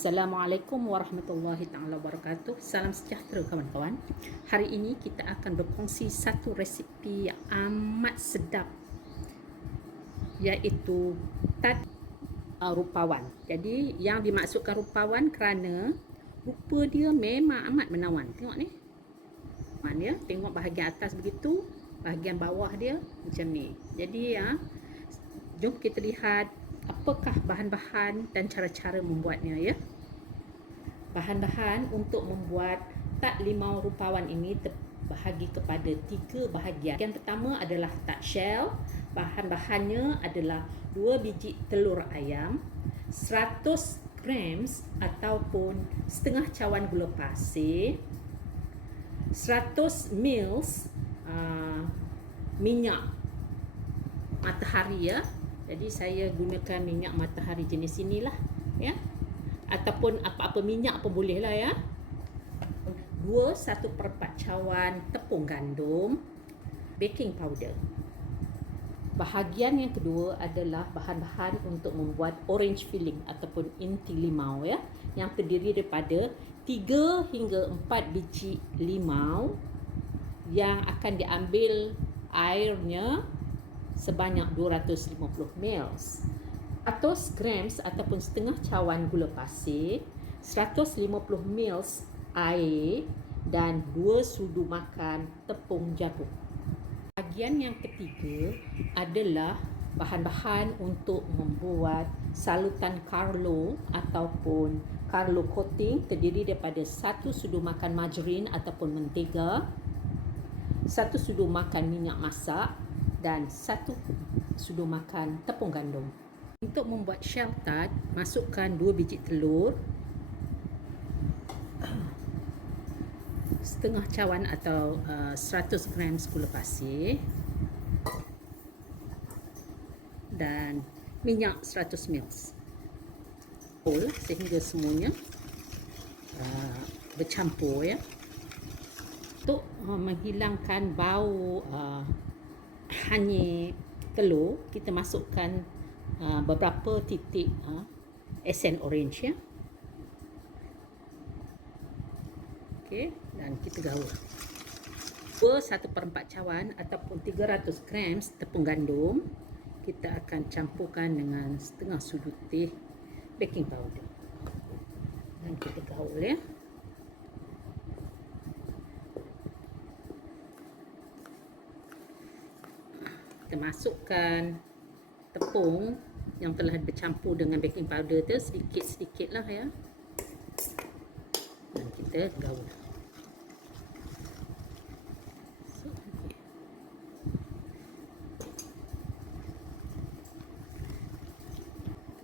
Assalamualaikum warahmatullahi taala wabarakatuh. Salam sejahtera kawan-kawan. Hari ini kita akan berkongsi satu resipi yang amat sedap, iaitu tat rupawan. Jadi yang dimaksudkan rupawan kerana rupa dia memang amat menawan. Tengok ni. Ya, tengok bahagian atas begitu, bahagian bawah dia macam ni. Jadi jom kita lihat apakah bahan-bahan dan cara-cara membuatnya ya. Bahan-bahan untuk membuat tat limau rupawan ini terbahagi kepada 3 bahagian. Yang pertama adalah tat shell. Bahan-bahannya adalah 2 biji telur ayam, 100 grams ataupun setengah cawan gula pasir, 100 mils minyak matahari ya. Jadi saya gunakan minyak matahari jenis inilah ya. Ataupun apa-apa minyak pun boleh lah ya. 1/4 cawan tepung gandum, baking powder. Bahagian yang kedua adalah bahan-bahan untuk membuat orange filling ataupun inti limau ya, yang terdiri daripada 3 hingga 4 biji limau yang akan diambil airnya sebanyak 250 ml, 100 grams ataupun setengah cawan gula pasir, 150 ml air dan 2 sudu makan tepung jagung. Bahagian yang ketiga adalah bahan-bahan untuk membuat salutan Carlo ataupun Carlo coating, terdiri daripada 1 sudu makan margarin ataupun mentega, 1 sudu makan minyak masak dan 1 sudu makan tepung gandum. Untuk membuat shell tat, masukkan 2 biji telur, setengah cawan atau 100 grams gula pasir dan minyak 100 ml. Sehingga semuanya bercampur ya. Untuk menghilangkan bau hanyir telur, kita masukkan beberapa titik esen orange ya. Okey, dan kita gaul. 1/4 cawan ataupun 300 grams tepung gandum kita akan campurkan dengan setengah sudu teh baking powder. Dan kita gaul ya. Kita masukkan tepung yang telah bercampur dengan baking powder tu sedikit-sedikit lah ya. Dan kita gaul.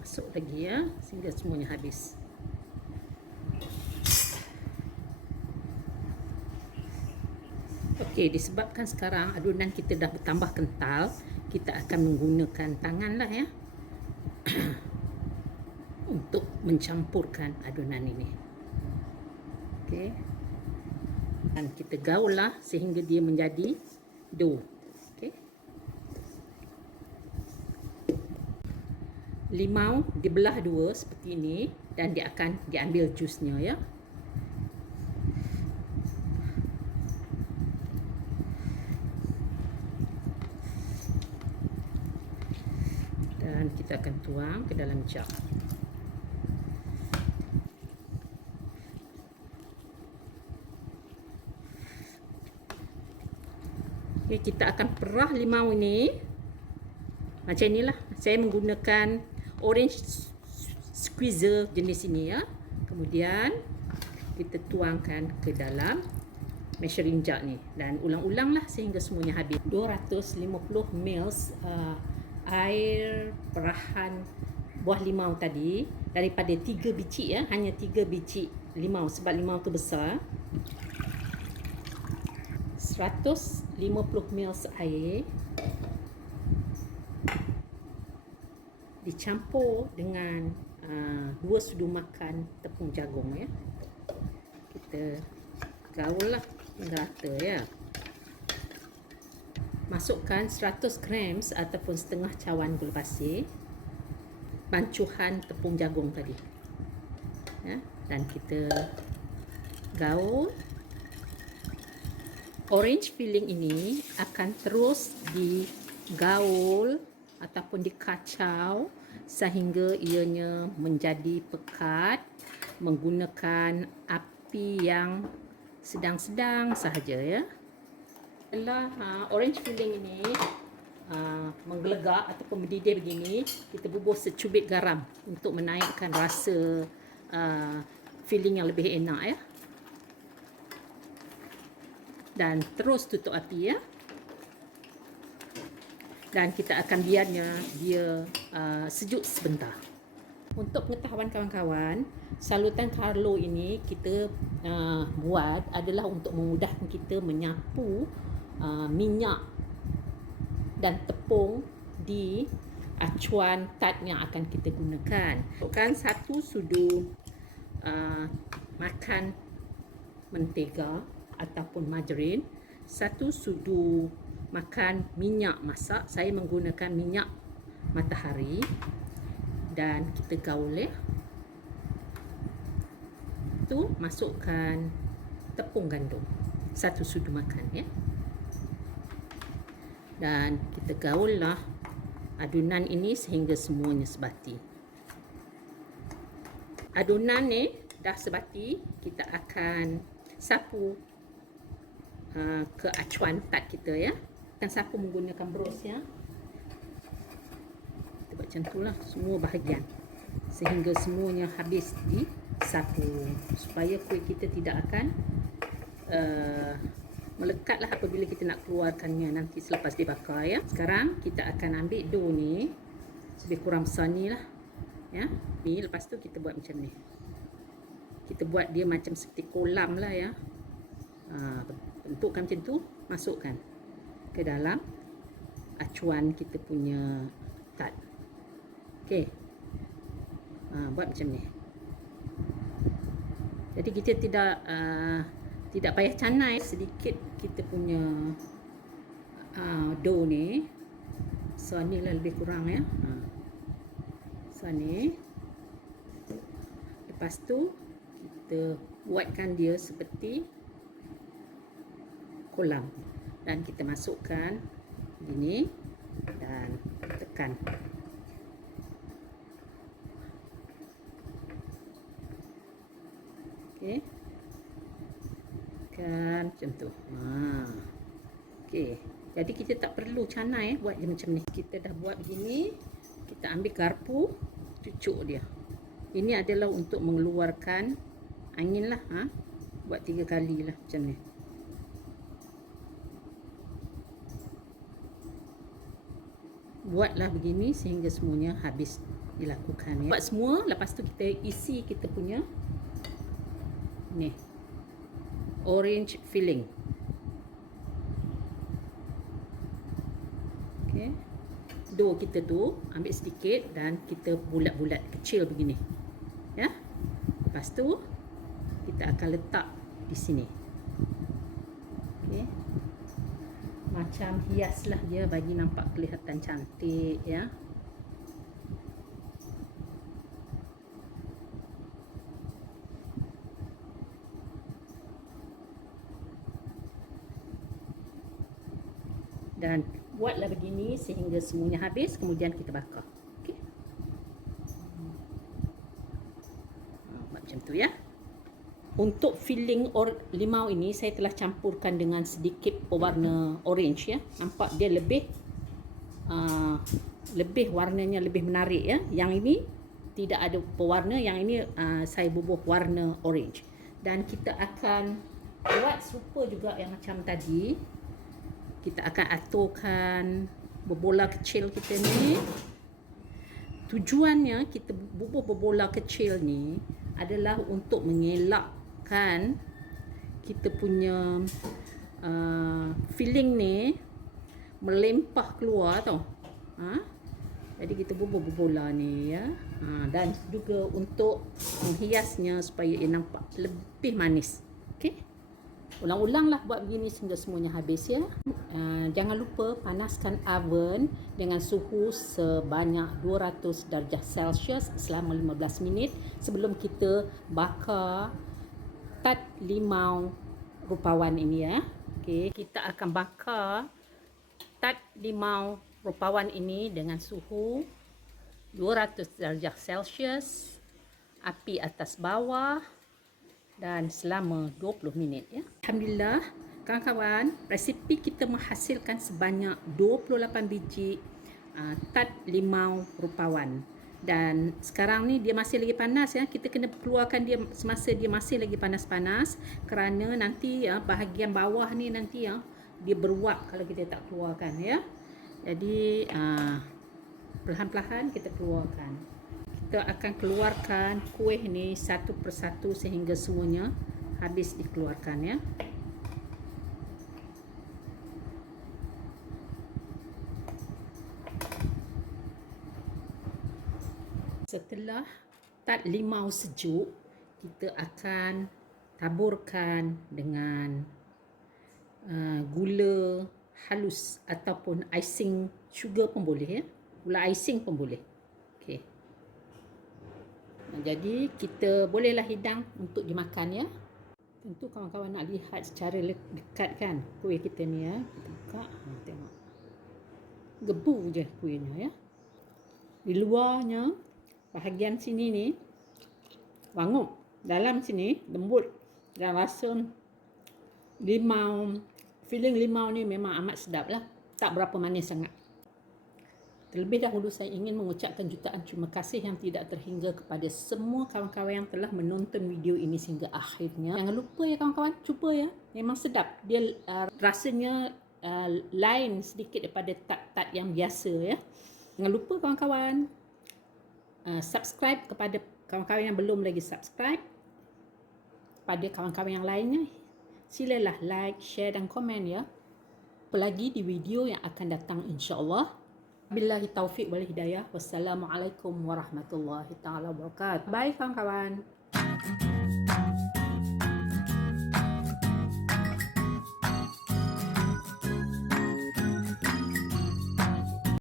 Masuk lagi ya, sehingga semuanya habis. Okey, disebabkan sekarang adunan kita dah bertambah kental, kita akan menggunakan tangan lah ya untuk mencampurkan adunan ini. Okey, dan kita gaul lah sehingga dia menjadi dough. Okey, limau dibelah 2 seperti ini dan dia akan diambil jusnya ya. Dan kita akan tuang ke dalam jar. Okay, kita akan perah limau ini macam inilah. Saya menggunakan orange squeezer jenis ini ya. Kemudian kita tuangkan ke dalam measuring jar ni dan ulang-ulanglah sehingga semuanya habis. 250 ml air perahan buah limau tadi daripada 3 biji ya, hanya 3 biji limau sebab limau tu besar. 150 ml air dicampur dengan 2 sudu makan tepung jagung ya. Kita gaul lah hingga rata ya. Masukkan 100 grams ataupun setengah cawan gula pasir, bancuhan tepung jagung tadi. ya. Dan kita gaul. Orange filling ini akan terus digaul ataupun dikacau sehingga ianya menjadi pekat menggunakan api yang sedang-sedang sahaja, ya. Setelah orange filling ini menggelegak ataupun mendidih begini, kita bubuh secubit garam untuk menaikkan rasa filling yang lebih enak, ya. Dan terus tutup api, ya. Dan kita akan biarnya dia sejuk sebentar. Untuk pengetahuan kawan-kawan, salutan Carlo ini kita buat adalah untuk memudahkan kita menyapu minyak dan tepung di acuan tat yang akan kita gunakan. Masukkan 1 sudu makan mentega ataupun margarin, 1 sudu makan minyak masak. Saya menggunakan minyak matahari. Dan kita gaul, ya. Tu masukkan tepung gandum 1 sudu makan, ya. Dan kita gaul lah adunan ini sehingga semuanya sebati. Adunan ni dah sebati, kita akan sapu ke acuan tat kita, ya. Akan sapu menggunakan bros, ya. Kita buat macam itulah semua bahagian sehingga semuanya habis disapu supaya kuih kita tidak akan melekatlah apabila kita nak keluarkannya nanti selepas dibakar, ya. Sekarang kita akan ambil dough ni lebih kurang besar ni lah, ya. Ni lepas tu kita buat macam ni. Kita buat dia macam seperti kolam lah, ya. Bentukkan macam tu, masukkan ke dalam acuan kita punya tat. Okey. Buat macam ni. Jadi kita tidak payah canai sedikit kita punya dough ni. So ni lah lebih kurang, ya. So ni. Lepas tu kita buatkan dia seperti kolam dan kita masukkan gini dan tekan. Okey. Kan macam tu. Okey. Jadi kita tak perlu canai, buat dia macam ni. Kita dah buat begini, kita ambil garpu, cucuk dia. Ini adalah untuk mengeluarkan angin lah, Buat 3 kali lah macam ni. Buatlah begini sehingga semuanya habis dilakukan, ya. Buat semua, lepas tu kita isi kita punya ni orange filling. Okey. Dough kita tu ambil sedikit dan kita bulat-bulat kecil begini, ya. Lepas tu kita akan letak di sini. Okey. Macam hiaslah dia bagi nampak kelihatan cantik, ya. Dan buatlah begini sehingga semuanya habis, kemudian kita bakar. Okey. Buat macam tu, ya. Untuk filling limau ini saya telah campurkan dengan sedikit pewarna orange, ya. Nampak dia lebih warnanya lebih menarik, ya. Yang ini tidak ada pewarna, yang ini saya bubuh warna orange. Dan kita akan buat serupa juga yang macam tadi. Kita akan aturkan berbola kecil kita ni. Tujuannya kita bubuh berbola kecil ni adalah untuk mengelakkan kita punya filling ni melempah keluar, tau. Jadi kita bubuh berbola ni, ya. Dan juga untuk menghiasnya supaya ia nampak lebih manis. Okey. Ulang-ulanglah buat begini sehingga semuanya habis ya. Jangan lupa panaskan oven dengan suhu sebanyak 200 darjah Celsius selama 15 minit sebelum kita bakar tat limau rupawan ini ya. Okey, kita akan bakar tat limau rupawan ini dengan suhu 200 darjah Celsius, api atas bawah dan selama 20 minit ya. Alhamdulillah, kawan-kawan, resipi kita menghasilkan sebanyak 28 biji tat limau rupawan. Dan sekarang ni dia masih lagi panas ya. Kita kena keluarkan dia semasa dia masih lagi panas-panas kerana nanti ya bahagian bawah ni nanti ya dia beruap kalau kita tak keluarkan ya. Jadi perlahan-lahan kita keluarkan. Kita akan keluarkan kuih ni satu persatu sehingga semuanya habis dikeluarkan ya. Setelah tat limau sejuk, kita akan taburkan dengan gula halus ataupun icing sugar pun boleh ya. Gula icing pun boleh. Okey. Jadi kita bolehlah hidang untuk dimakan ya. Tentu kawan-kawan nak lihat secara dekat kan kuih kita ni ya. Kita buka, tengok. Gebu je kuihnya ya. Di luarnya bahagian sini ni wangup, dalam sini lembut dan rasa limau, feeling limau ni memang amat sedap lah. Tak berapa manis sangat. Terlebih dahulu saya ingin mengucapkan jutaan terima kasih yang tidak terhingga kepada semua kawan-kawan yang telah menonton video ini sehingga akhirnya. Jangan lupa ya kawan-kawan, cuba ya. Memang sedap. Dia rasanya lain sedikit daripada tat-tat yang biasa ya. Jangan lupa kawan-kawan subscribe kepada kawan-kawan yang belum lagi subscribe. Pada kawan-kawan yang lainnya, silalah like, share dan komen ya. Apalagi di video yang akan datang insya-Allah. Billahi taufiq wal hidayah. Wassalamualaikum warahmatullahi taala wabarakatuh. Bye kawan-kawan.